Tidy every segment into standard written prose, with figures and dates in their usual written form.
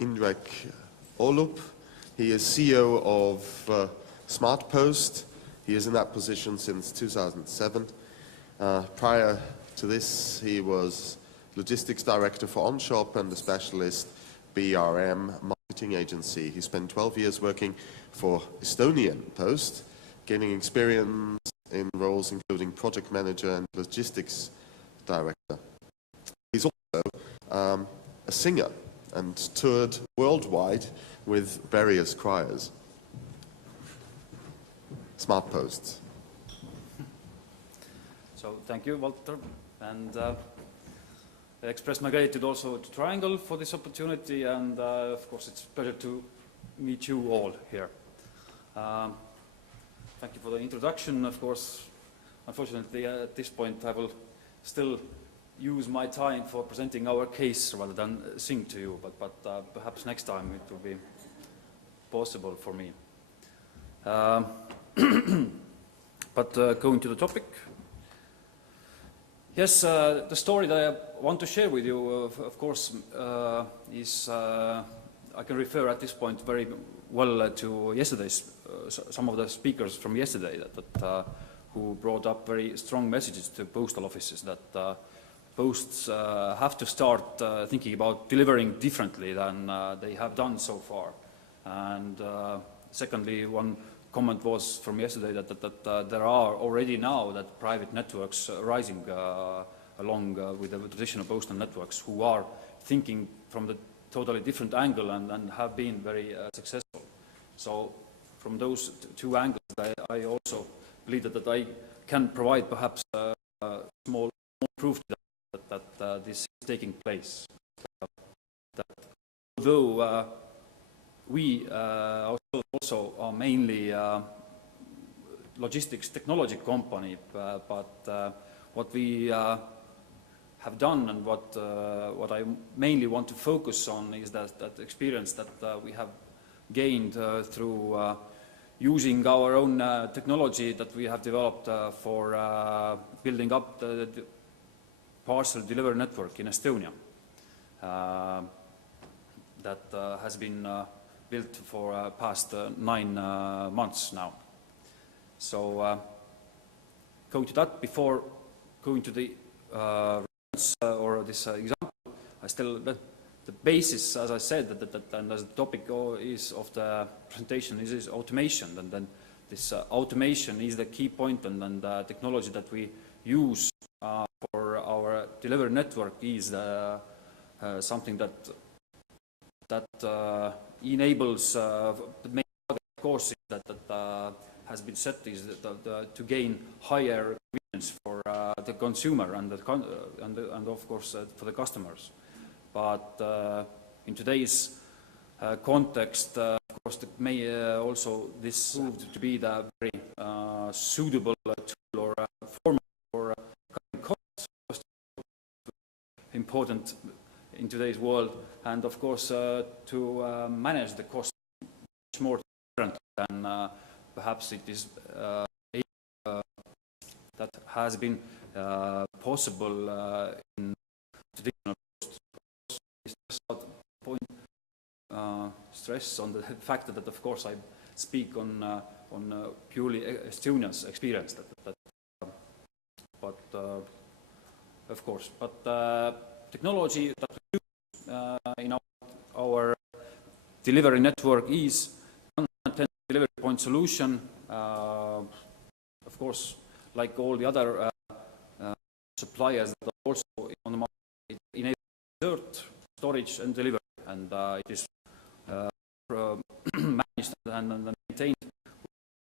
Indrek Oolup. He is CEO of Smartpost. He is in that position since 2007. Prior to this, he was logistics director for OnShop and a specialist BRM marketing agency. He spent 12 years working for Estonian Post, gaining experience in roles including project manager and logistics director. He's also a singer and toured worldwide with various choirs. Smartpost. So thank you, Walter, and I express my gratitude also to Triangle for this opportunity, and of course it's a pleasure to meet you all here. Thank you for the introduction. Of course, unfortunately at this point I will still use my time for presenting our case rather than sing to you, but perhaps next time it will be possible for me. But going to the topic. Yes, the story that I want to share with you, of course, is, I can refer at this point very well to yesterday's, some of the speakers from yesterday who brought up very strong messages to postal offices that posts have to start thinking about delivering differently than they have done so far. And secondly, one comment was from yesterday that there are already now that private networks rising along with the traditional postal networks who are thinking from the totally different angle and have been very successful. So from those two angles, I also believe that I can provide perhaps small proof that this is taking place. That although we also are mainly logistics technology company, but what we have done and what I mainly want to focus on is that experience that we have gained through using our own technology that we have developed for building up the parcel delivery network in Estonia that has been built for past 9 months now. So going to that, before going to the or this example, I still the basis, as I said, and as the topic is of the presentation is automation, and then this automation is the key point, and the technology that we use for our delivery network is something that enables the main target, of course, that has been set is to gain higher convenience for the consumer and of course for the customers. But in today's context, of course, also this proved to be the very suitable tool or format for cutting costs, important in today's world, and of course to manage the cost much more differently than perhaps it is that has been possible in traditional point stress on the fact that of course I speak on purely Estonia's experience but of course, technology that we use in our delivery network is an delivery point solution, of course, like all the other suppliers that are also on the market, enable insert, storage and delivery, and it is managed and maintained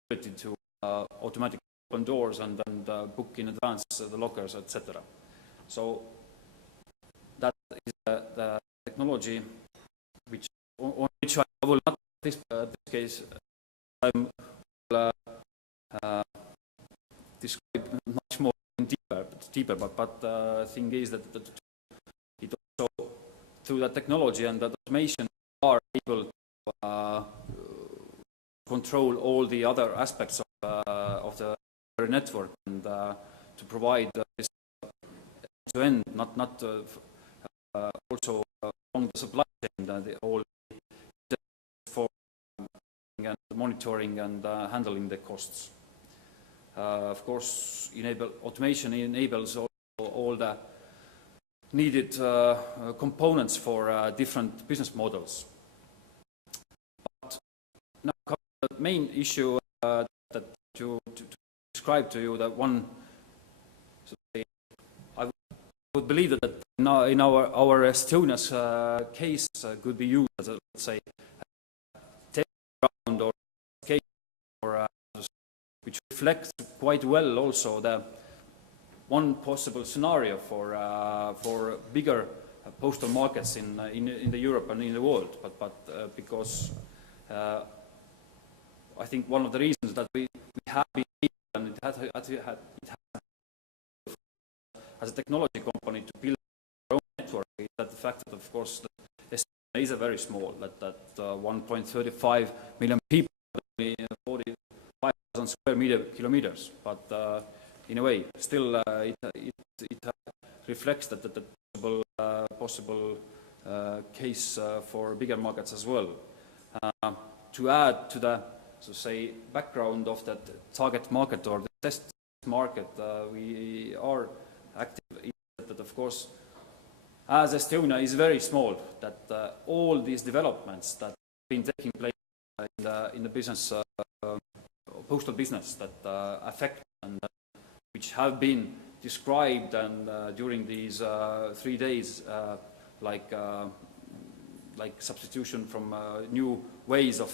with to automatic open doors and book in advance the lockers, etc. So that is the technology on which I will not this case I'm describe much more deeper, but the thing is that it also through that technology and that automation are able to control all the other aspects of the network and to provide this to end, not also along the supply chain, all and monitoring and handling the costs. Of course, automation enables all the needed components for different business models. But now the main issue that to describe to you, that one, I would believe that in our Estonia's case could be used as a, let's say, test ground or case, or which reflects quite well also the one possible scenario for bigger postal markets in the Europe and in the world. But because I think one of the reasons that we have been able, and it has as a technology company to build our own network, is that the fact that, of course, Estonia is a very small, that 1.35 million people, 45,000 square kilometers, but in a way, still it reflects that the possible case for bigger markets as well. To add to the, so say, background of that target market or the test market, we are active in that, of course, as Estonia is very small, that all these developments that have been taking place in the business, postal business, that affect and which have been described and during these 3 days, like substitution from new ways of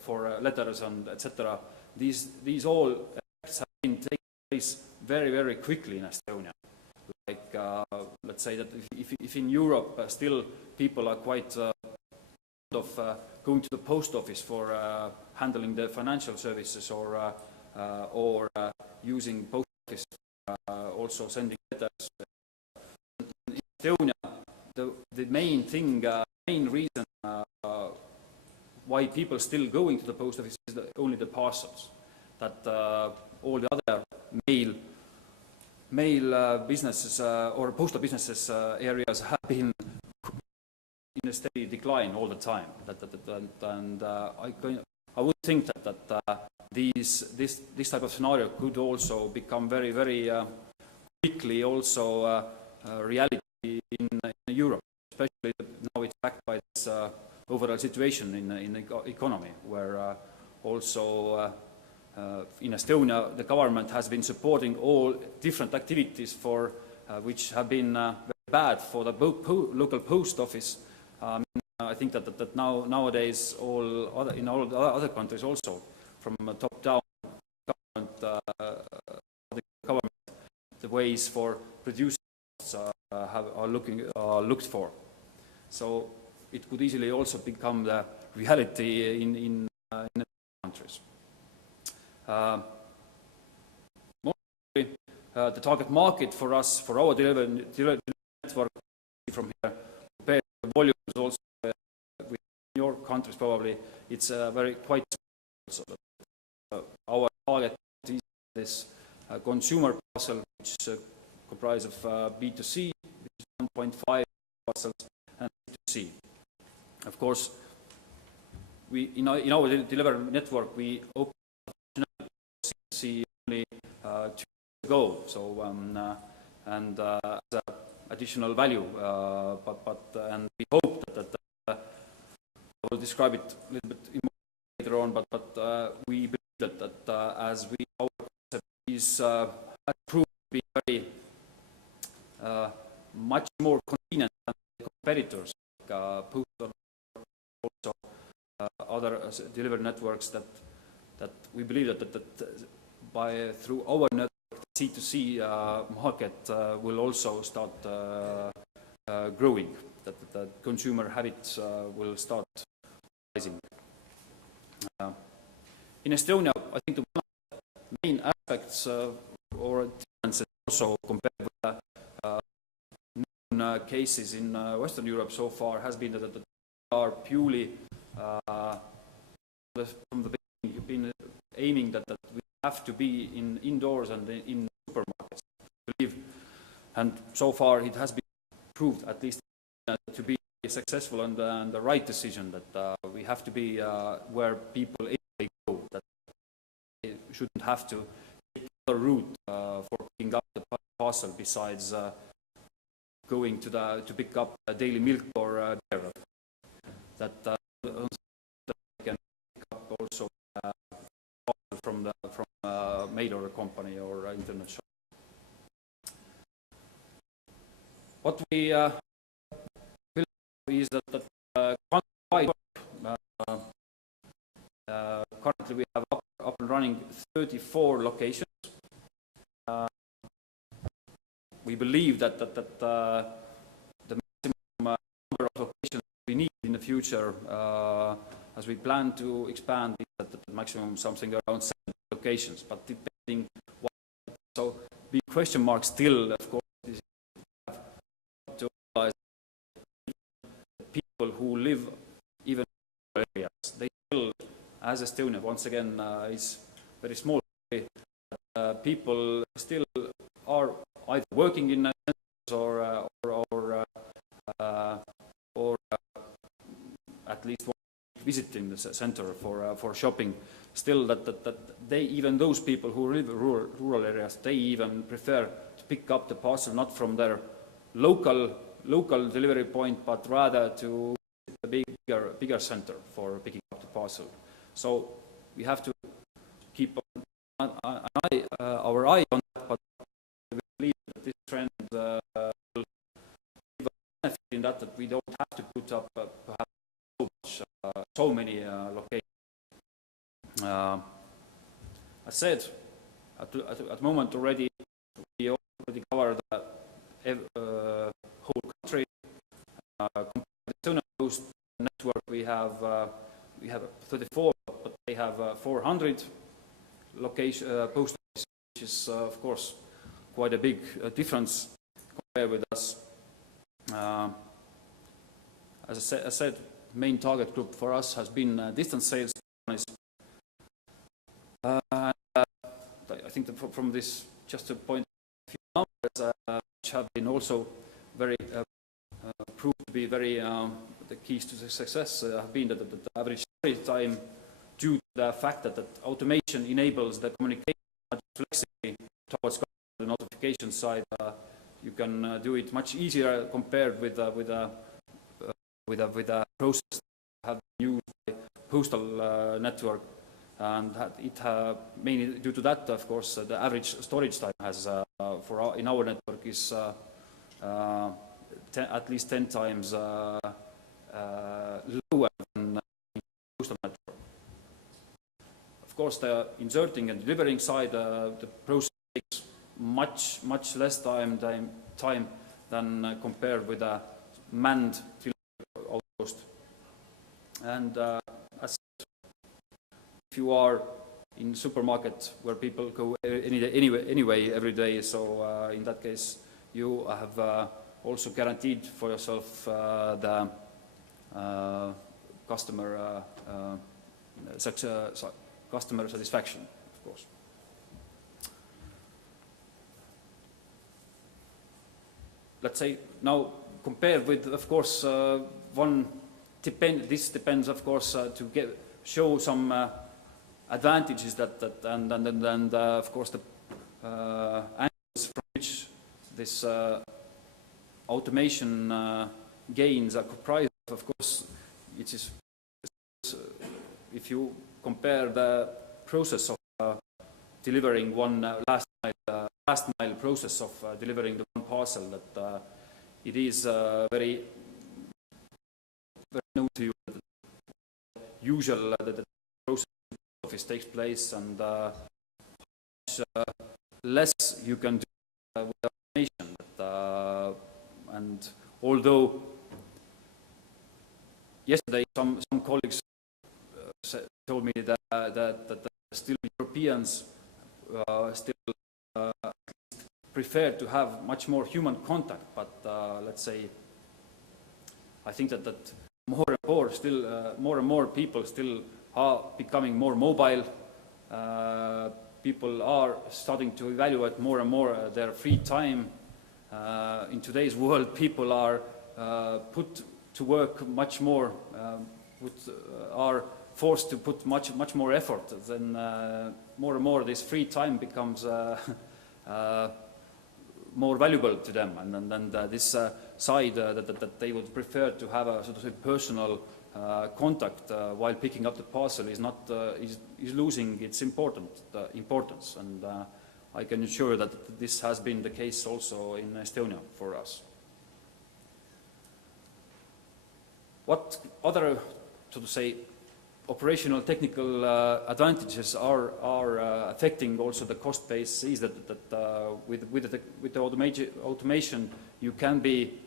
for letters and etc. These all effects have been taking place very, very quickly in Estonia. Like let's say that if in Europe still people are quite of going to the post office for handling the financial services or using post office also sending letters. In Estonia, the main thing, main reason why people still going to the post office is only the parcels. That all the other mail businesses or postal businesses areas have been in a steady decline all the time. And I would think that this type of scenario could also become very, very quickly also reality in Europe, especially now it's backed by this overall situation in the economy, where also in Estonia the government has been supporting all different activities for which have been very bad for the local post office. I think that nowadays in all other countries also, from top down, government, the ways for producing are looked for. So it could easily also become the reality in the countries. The target market for us, for our delivery network from here, compared to the volumes also with your countries probably, it's very quite small. So, our target is this consumer parcel, which is comprised of B2C, which is 1.5 parcels, and B2C. Of course, in our delivery network, we opened C only 2 years ago, so and as an additional value, and we hope that I will describe it a little bit more later on, but we believe that as our concept is has proved to be very much more convenient than the competitors, like postal, also other delivery networks, that we believe that through our network, C2C market will also start growing, that consumer habits will start rising. In Estonia, I think the one of the main aspects or differences also compared with known cases in Western Europe so far has been that they are purely from the beginning been aiming that we have to be indoors and in supermarkets, I believe. And so far it has been proved, at least to be successful and the right decision, that we have to be where people anyway go. That they shouldn't have to take another route for picking up the parcel besides going to pick up daily milk or beer. That they can pick up also from mail order company or internet shop. What we will is that currently we have up and running 34 locations. We believe that the maximum number of locations we need in the future, as we plan to expand, is that the maximum something around 7 locations. But depending, so big question mark still, of course, is to realize people who live even in areas, they still, as Estonia once again is very small, people still are either working in centers or at least visiting the center for shopping. Still, that they, even those people who live in rural areas, they even prefer to pick up the parcel not from their local delivery point, but rather to the bigger center for picking up the parcel. So we have to keep our eye on that, but we believe that this trend will give a benefit in that we don't have to put up perhaps so many locations. I said at the moment already, we already cover the whole country. Compared to the Estonian Post network, we have 34, but they have 400 post offices, which is of course quite a big difference compared with us. As I said, the main target group for us has been distance sales companies. I think that from this, just to point a few numbers which have been also very proved to be very the keys to the success have been that the average storage time, due to the fact that automation enables the communication much flexibly towards the notification side. You can do it much easier compared with a process that have been used by postal network, and it mainly due to that, of course, the average storage time has in our network is at least 10 times lower than the postal network. Of course, the inserting and delivering side, the process takes much less time than compared with a manned delivery outpost. And as if you are in supermarket where people go anyway every day, so in that case you have also guaranteed for yourself the customer satisfaction, of course. Let's say now compared with, of course, this depends, of course, to show some advantages and of course the angles from which this automation gains are comprised of course, it is if you compare the process of delivering one last mile process of delivering the one parcel, that it is very known to you that usual the process office takes place, and much less you can do with automation. And although yesterday some colleagues told me that still Europeans still prefer to have much more human contact, but let's say I think that more and more people still are becoming more mobile. People are starting to evaluate more and more their free time. In today's world, people are put to work much more are forced to put much more effort, then more and more this free time becomes more valuable to them, and this side that they would prefer to have a sort of personal contact while picking up the parcel is not is losing its importance, and I can assure that this has been the case also in Estonia for us. What other, so to say, operational technical advantages are affecting also the cost base is that with the automation you can be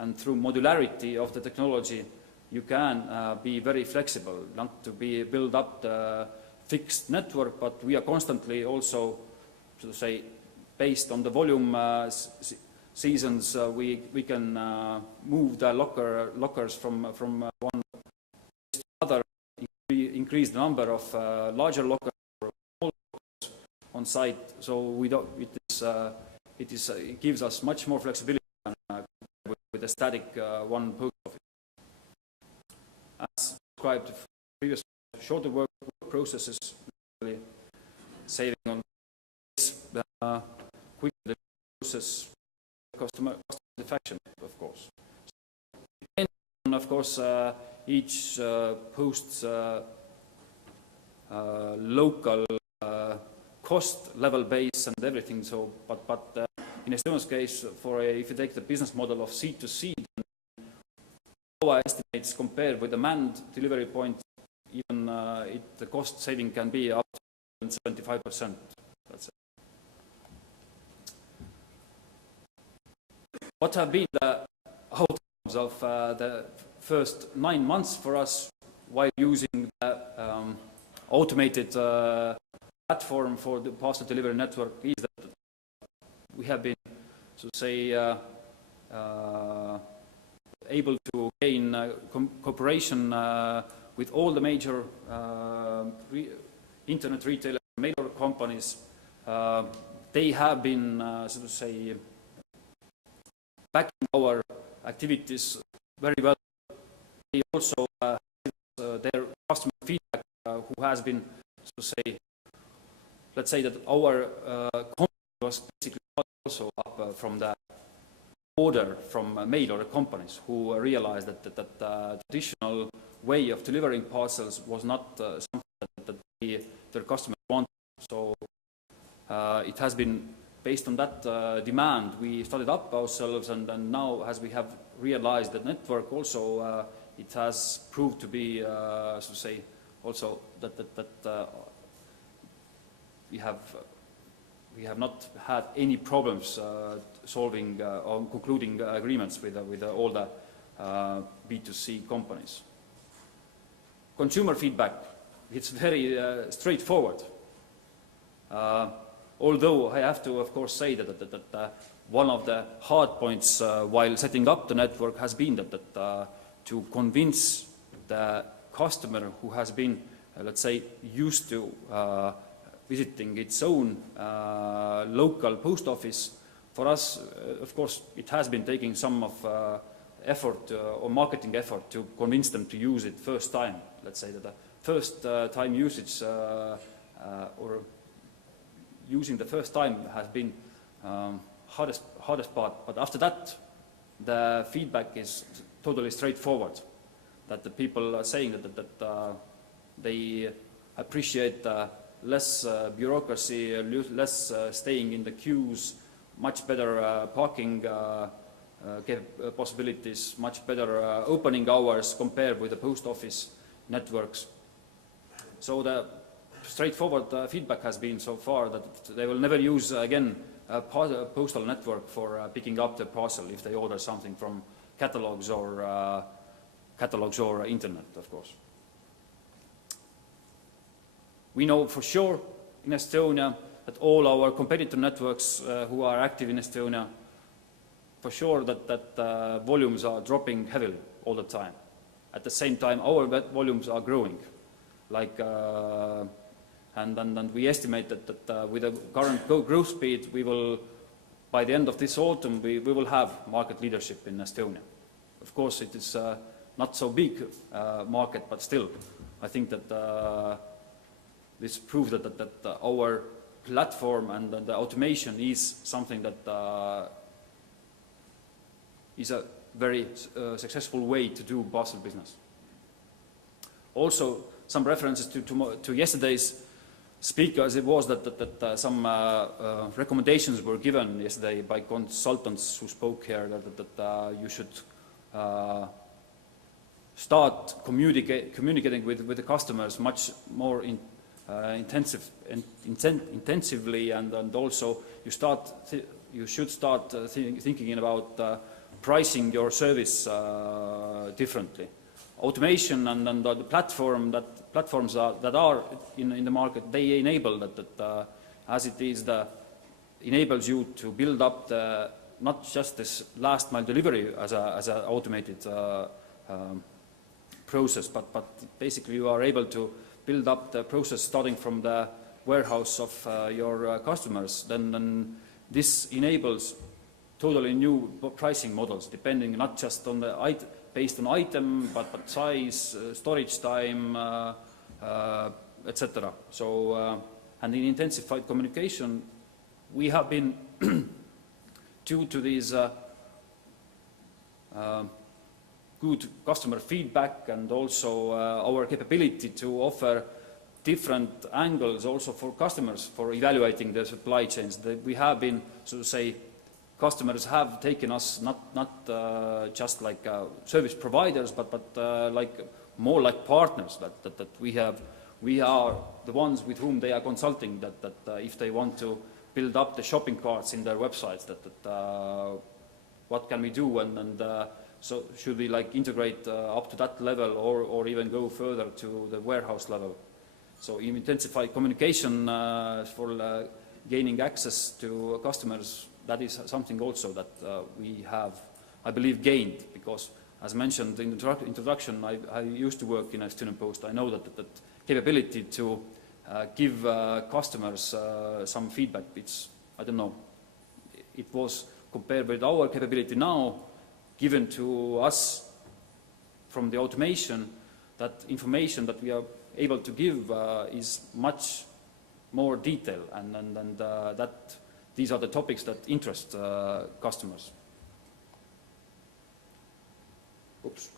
and through modularity of the technology you can be very flexible, not to be build up the fixed network, but we are constantly also, so to say, based on the volume seasons, we can move the lockers from one to other, increase the number of larger lockers or small lockers on site. So it gives us much more flexibility than with a static one post office. As described previously, shorter work processes, really saving on the quicker the process. Customer satisfaction, of course. And of course, each post's local cost level base and everything. So, but in Estonia's case, if you take the business model of C2C, our estimates compared with the manned delivery point, even the cost saving can be up to 75%. That's it. What have been the outcomes of the first 9 months for us while using the automated platform for the parcel delivery network is that we have been, so to say, able to gain cooperation with all the major internet retailers, major companies. They have been, so to say, backing our activities very well. They also their customer feedback, who has been, so to say, let's say that our company was basically also up from the order from mail order companies who realized that the traditional way of delivering parcels was not something that their customers wanted. So it has been based on that demand, we started up ourselves, and now, as we have realized the network also, it has proved to be, so to say, also that we have not had any problems solving or concluding agreements with all the B2C companies. Consumer feedback, it's very straightforward. Although I have to, of course, say that one of the hard points while setting up the network has been that to convince the customer who has been, let's say, used to visiting its own local post office, for us, of course, it has been taking some of effort or marketing effort to convince them to use it first time. Let's say that the first time usage or using the first time has been hardest part, but after that the feedback is totally straightforward, that the people are saying that they appreciate less bureaucracy, less staying in the queues, much better parking possibilities, much better opening hours compared with the post office networks. So the straightforward feedback has been so far that they will never use again a postal network for picking up the parcel if they order something from catalogs or internet, of course. We know for sure in Estonia that all our competitor networks who are active in Estonia, for sure that volumes are dropping heavily all the time. At the same time, our volumes are growing. And we estimate that with the current growth speed, we will, by the end of this autumn, we will have market leadership in Estonia. Of course, it is not so big market, but still, I think that this proves that our platform and the automation is something that is a very successful way to do parcel business. Also, some references to yesterday's speakers, it was that some recommendations were given yesterday by consultants who spoke here that you should start communicating with the customers much more intensively, and also you should start thinking about pricing your service differently. Automation and the platforms that are in the market, they enable that as it is enables you to build up not just this last mile delivery as an automated process, but basically you are able to build up the process starting from the warehouse of your customers. Then this enables totally new pricing models, depending not just on based on item, but size, storage time, etc. So, and in intensified communication, we have been due to these good customer feedback and also our capability to offer different angles also for customers for evaluating their supply chains. We have been, so to say, customers have taken us not just like service providers, but like more like partners. That we are the ones with whom they are consulting. That if they want to build up the shopping carts in their websites, what can we do, and so should we like integrate up to that level, or even go further to the warehouse level. So intensified communication for gaining access to customers. That is something also that we have, I believe, gained, because as mentioned in the introduction, I used to work in a student post. I know that capability to give customers some feedback, I don't know, it was compared with our capability now given to us from the automation, that information that we are able to give is much more detailed, and that these are the topics that interest customers. Oops.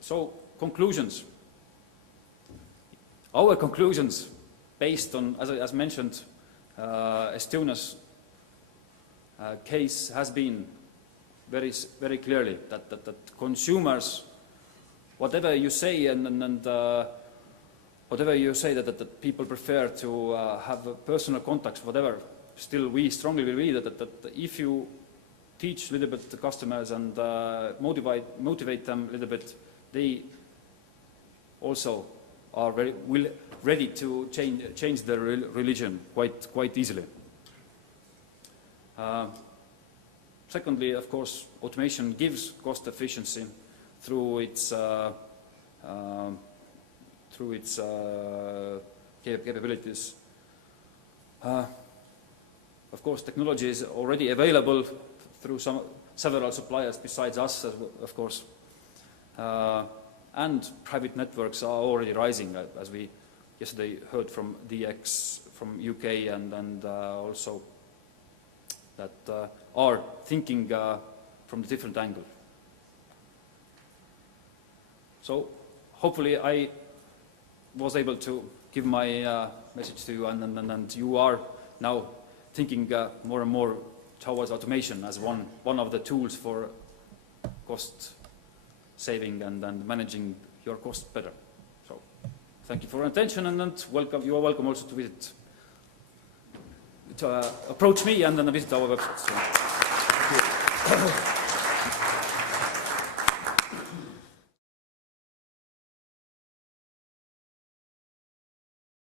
So, conclusions. Our conclusions, based on, as mentioned, Estonia's case has been very clearly that consumers, whatever you say and whatever you say that people prefer to have personal contacts, whatever, still we strongly believe that if you teach a little bit the customers and motivate them a little bit, they also are ready to change their religion quite easily. Secondly, of course, automation gives cost efficiency through its capabilities. Of course, technology is already available through several suppliers besides us, of course. And private networks are already rising, as we yesterday heard from DX from UK, and also that are thinking from a different angle. So hopefully I was able to give my message to you, and you are now thinking more and more towards automation as one of the tools for cost saving and managing your costs better. So thank you for your attention, and welcome. You are welcome also to visit, to approach me and then visit our website. So,